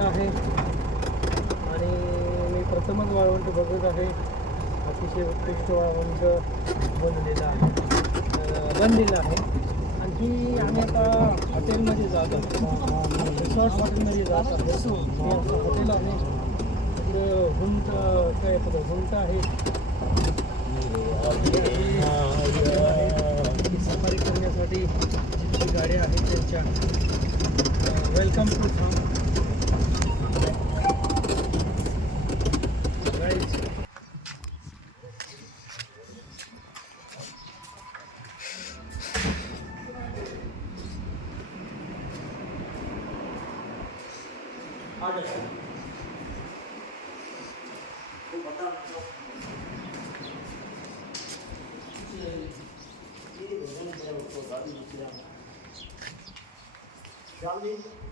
आहे आणि मी प्रथमच वाळवंट बघत आहे. अतिशय उत्कृष्ट वाळवंट बनलेलं आहे. आणखी आम्ही आता हॉटेलमध्ये जात आहोत. रिसॉर्ट हॉटेलमध्ये जात आहोत. हे असं हॉटेल आहे. इकडं हुंट काय येतं हुंट आहे. सफारी करण्यासाठी जी गाड्या आहेत त्यांच्या वेलकम टू गाईज. Charlie.